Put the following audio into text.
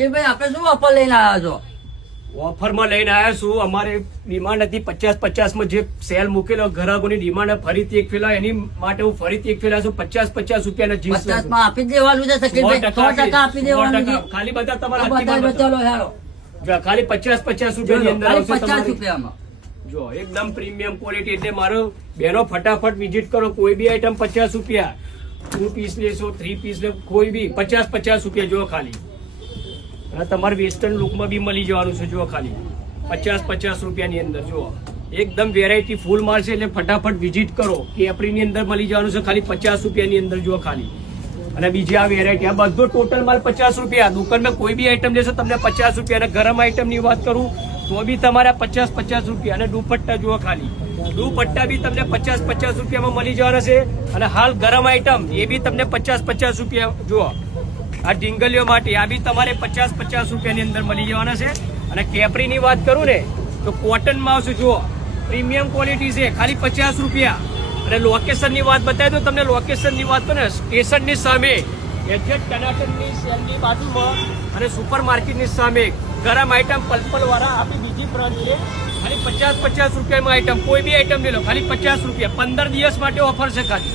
શકીલભાઈ આપણે શું ઓફર લઈને આવ્યા છો? ઓફરમાં લઈને આવ્યા છું. અમારે ડિમાન્ડ હતી 50-50 માં જે સેલ મૂકેલો ગ્રાહકોની ડિમાન્ડ ફરીથી એક ફેલા એની માટે હું ફરીથી એક ફેલા છું 50-50 રૂપિયાના જીન્સ 50 માં આપી જ દેવાનું છે શકીલભાઈ, 100% આપી દેવાનું છે. ખાલી બધા તમારા આ બધા હાથથી બચાલો હેરો. જો ખાલી 50-50 રૂપિયાની અંદર ખાલી આવશે 50 તમારી. રૂપિયામાં. જો એકદમ પ્રીમિયમ ક્વોલિટી. એટલે મારો બેનો ફટાફટ વિઝિટ કરો. કોઈ બી આઈટમ 50 રૂપિયા, 2 પીસ લેશો 3 પીસ લે, કોઈ બી 50-50 રૂપિયા. જો ખાલી અને તમારે વેસ્ટર્ન લુકમાં બી મળી જવાનું છે. જો ખાલી 50-50 રૂપિયાની અંદર. જો એકદમ વેરાયટી ફૂલ માલ છે. એટલે ફટાફટ વિઝિટ કરો. કેપરીની અંદર મળી જવાનું છે ખાલી 50 રૂપિયાની અંદર. જો ખાલી અને બીજી આ વેરાયટી, આ બધો ટોટલ માલ 50 રૂપિયા. દુકાનમાં કોઈ બી આઈટમ લેશો તમને 50 રૂપિયા. અને ગરમ આઈટમ ની વાત કરું તો બી તમારા 50-50 રૂપિયા. અને દુપટ્ટા જુઓ ખાલી, દુપટ્ટા બી તમને 50-50 રૂપિયામાં મળી જવાના છે. અને હાલ ગરમ આઈટમ એ બી તમને 50-50 રૂપિયા. જુઓ આ ઢીંગલીઓ માટે આ બી તમારે 50-50 રૂપિયાની અંદર મળી જવાના છે. અને કેપરીની વાત કરું ને તો કોટનમાં આવશે. જુઓ પ્રીમિયમ ક્વોલિટી છે, ખાલી 50 રૂપિયા. અને લોકેશનની વાત બતાવી દો તમને. લોકેશનની વાત તો ને સ્ટેશનની સામે, એક્ઝેક્ટ ટનાટનની સેલની બાજુમાં અને સુપર માર્કેટની સામે ગરમ આઈટમ પલ્પલ વાળા આપણી બીજી બ્રાન્ચ છે. ખાલી 50-50 રૂપિયામાં આઈટમ. કોઈ બી આઈટમ લઈ લો ખાલી 50 રૂપિયા. 15 દિવસ માટે ઓફર છે ખાલી.